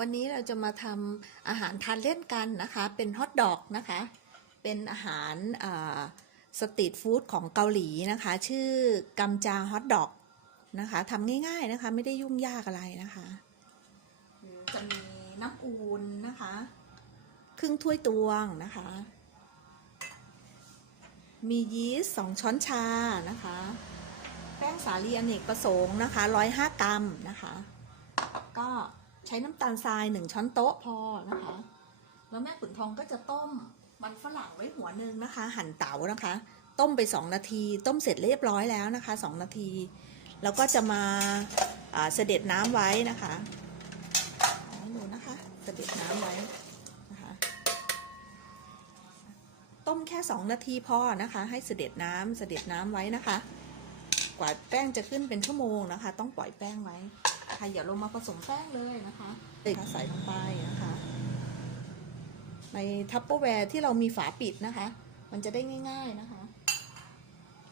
วันนี้เราจะมาทำอาหารทานเล่นกันนะคะ เป็นฮอทดอกนะคะ เป็นอาหารสตรีทฟู้ดของเกาหลีนะคะ ชื่อกัมจาฮอทดอกนะคะทำง่ายๆนะคะ ไม่ได้ยุ่งยากอะไรนะคะจะมีน้ำอุ่นนะคะ ครึ่งถ้วยตวงนะคะ มียีสต์สองช้อนชานะคะ แป้งสาลีอเนกประสงค์นะคะร้อยห้ากรัมนะคะ ก็ ใช้น้ำตาลทรายหนึ่งช้อนโต๊ะพอนะคะ แล้วแม่ขุนทองก็จะต้มมันฝรั่งไว้หัวหนึ่งนะคะ หั่นเต๋านะคะ ต้มไปสองนาที ต้มเสร็จเรียบร้อยแล้วนะคะสองนาที แล้วก็จะมาเสด็จน้ำไว้นะคะดูนะคะเสด็จน้ำไว้นะคะ ต้มแค่สองนาทีพอนะคะ ให้เสด็จน้ำเสด็จน้ำไว้นะคะ กว่าแป้งจะขึ้นเป็นชั่วโมงนะคะ ต้องปล่อยแป้งไว้ค่ะอย่าลงมาผสมแป้งเลยนะคะใส่ลงไปนะคะ ในทัพเปอร์แวร์ที่เรามีฝาปิดนะคะ มันจะได้ง่าย ๆนะคะ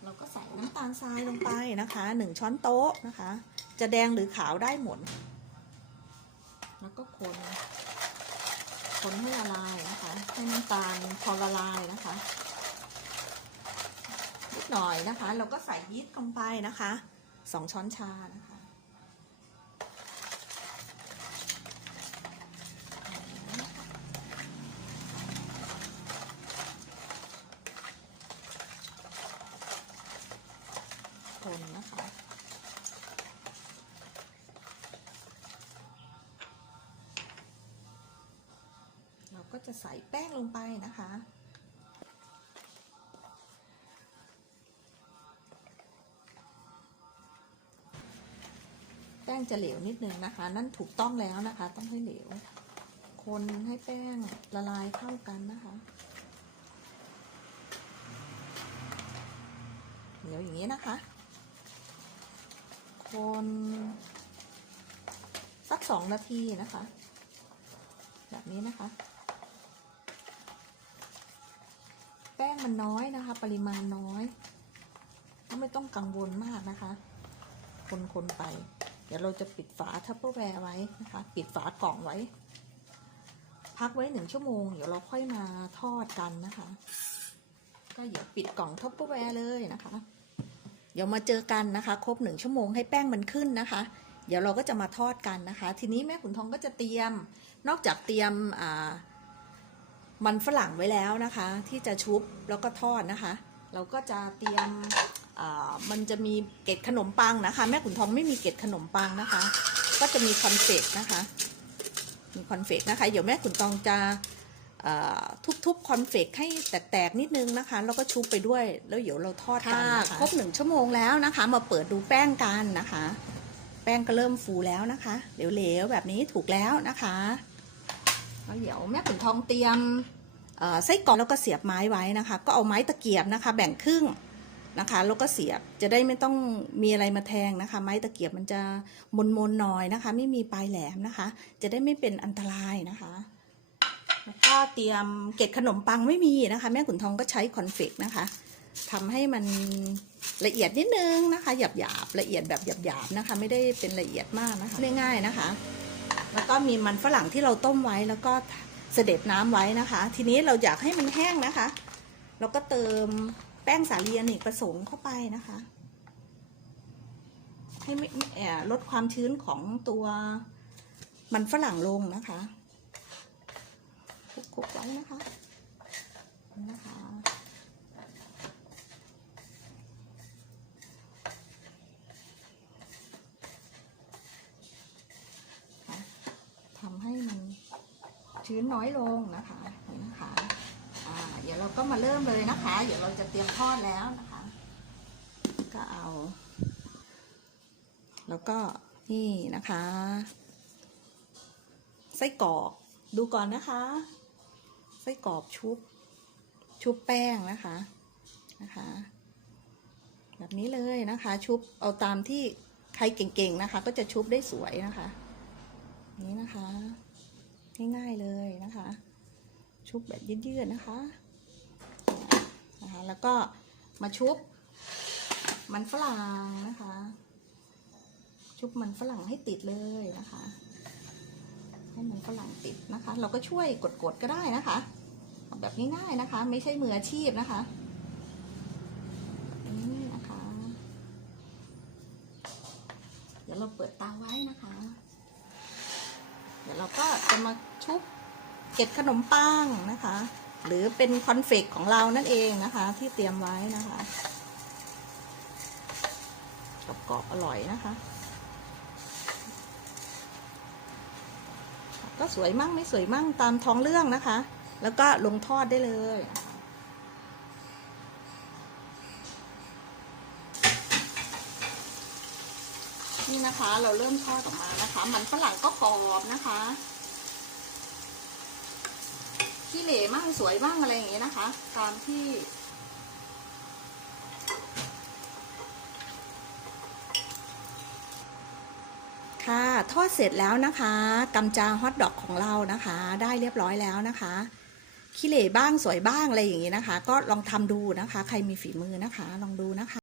เราก็ใส่น้ำตาลทรายลงไปนะคะหนึ่งช้อนโต๊ะนะคะ จะแดงหรือขาวได้หมด แล้วก็คนคนให้ละลายนะคะ ให้น้ำตาลพอละลายนะคะ หน่อยนะคะ เราก็ใส่ยีสต์ลงไปนะคะสองช้อนชานะคะ คนนะคะ เราก็จะใส่แป้งลงไปนะคะ ป้งจะเหลวนิดนึงนะคะ นั่นถูกต้องแล้วนะคะ ต้องให้เหลว คนให้แป้งละลายเข้ากันนะคะ เหนียวอย่างนี้นะคะ คนสักสองนาทีนะคะ แบบนี้นะคะ แป้งมันน้อยนะคะ ปริมาณน้อย ก็ไม่ต้องกังวลมากนะคะ คนๆไป ดี๋ยวเราจะปิดฝาทัพเปอร์แวร์ไว้นะคะ ปิดฝากล่องไว้ พักไว้หนึ่งชั่วโมง เดี๋ยวเราค่อยมาทอดกันนะคะ ก็เดี๋ยวปิดกล่องทัพเปอร์แวร์เลยนะคะ เดี๋ยวมาเจอกันนะคะ ครบหนึ่งชั่วโมงให้แป้งมันขึ้นนะคะ เดี๋ยวเราก็จะมาทอดกันนะคะ ทีนี้แม่ขุนทองก็จะเตรียม นอกจากเตรียมมันฝรั่งไว้แล้วนะคะ ที่จะชุบแล้วก็ทอดนะคะ เราก็จะเตรียมมันจะมีเกล็ดขนมปังนะคะ แม่ขุนทองไม่มีเกล็ดขนมปังนะคะ ก็จะมีคอนเฟกนะคะ มีคอนเฟกนะคะ เดี๋ยวแม่ขุนทองจะทุบๆคอนเฟกให้แตกๆนิดนึงนะคะ แล้วก็ชุบไปด้วย แล้วเดี๋ยวเราทอดกันนะคะครบหนึ่งชั่วโมงแล้วนะคะ มาเปิดดูแป้งกันนะคะ แป้งก็เริ่มฟูแล้วนะคะ เหลวๆแบบนี้ถูกแล้วนะคะแล้วเดี๋ยวแม่ขุนทองเตรียม ไส้กรอกแล้วก็เสียบไม้ไว้นะคะ ก็เอาไม้ตะเกียบนะคะ แบ่งครึ่งนะคะแล้วก็เสียบจะได้ไม่ต้องมีอะไรมาแทงนะคะ ไม้ตะเกียบมันจะมนๆหน่อยนะคะ ไม่มีปลายแหลมนะคะ จะได้ไม่เป็นอันตรายนะคะแล้วก็เตรียมเกล็ดขนมปังไม่มีนะคะ แม่ขุนทองก็ใช้คอนเฟกนะคะทำให้มันละเอียดนิดนึงนะคะหยาบหยาบละเอียดแบบหยาบหยาบนะคะ ไม่ได้เป็นละเอียดมากนะคะง่ายๆนะคะ แล้วก็มีมันฝรั่งที่เราต้มไว้แล้วก็ เสด็จน้ำไว้นะคะ ทีนี้เราอยากให้มันแห้งนะคะ เราก็เติมแป้งสาลีอเนกประสงค์เข้าไปนะคะ ให้ไม่ลดความชื้นของตัวมันฝรั่งลงนะคะคลุกๆไว้นะคะนะคะทำให้มัน ชื้นน้อยลงนะคะนี่นะคะอ่าเดี๋ยวเราก็มาเริ่มเลยนะคะ เดี๋ยวเราจะเตรียมทอดแล้วนะคะ ก็เอา แล้วก็นี่นะคะ ไส้กรอกดูก่อนนะคะ ไส้กรอกชุบ ชุบแป้งนะคะนะคะ แบบนี้เลยนะคะ ชุบเอาตามที่ใครเก่งๆนะคะ ก็จะชุบได้สวยนะคะ นี้นะคะ ง่ายๆเลยนะคะ ชุบแบบยืดๆนะคะนะคะ แล้วก็มาชุบมันฝรั่งนะคะ ชุบมันฝรั่งให้ติดเลยนะคะ ให้มันฝรั่งติดนะคะ เราก็ช่วยกดๆก็ได้นะคะแบบง่ายๆนะคะ ไม่ใช่มืออาชีพนะคะนี้นะคะ เดี๋ยวเราเปิดเตาไว้นะคะ เดี๋ยวเราก็จะมาชุบเกล็ดขนมปังนะคะ หรือเป็นคอนเฟกของเรานั่นเองนะคะ ที่เตรียมไว้นะคะกรอบๆอร่อยนะคะ ก็สวยมั่งไม่สวยมั่งตามท้องเรื่องนะคะ แล้วก็ลงทอดได้เลย นี่นะคะ เราเริ่มทอดออกมานะคะ มันฝรั่งก็กรอบนะคะขี้เหร่มั่งสวยมั่งอะไรอย่างเงี้ยนะคะ ตามที่ค่ะทอดเสร็จแล้วนะคะกำจาฮอทดอกของเรานะคะ ได้เรียบร้อยแล้วนะคะขี้เหร่บ้างสวยบ้างอะไรอย่างนี้นะคะ ก็ลองทำดูนะคะ ใครมีฝีมือนะคะ ลองดูนะคะ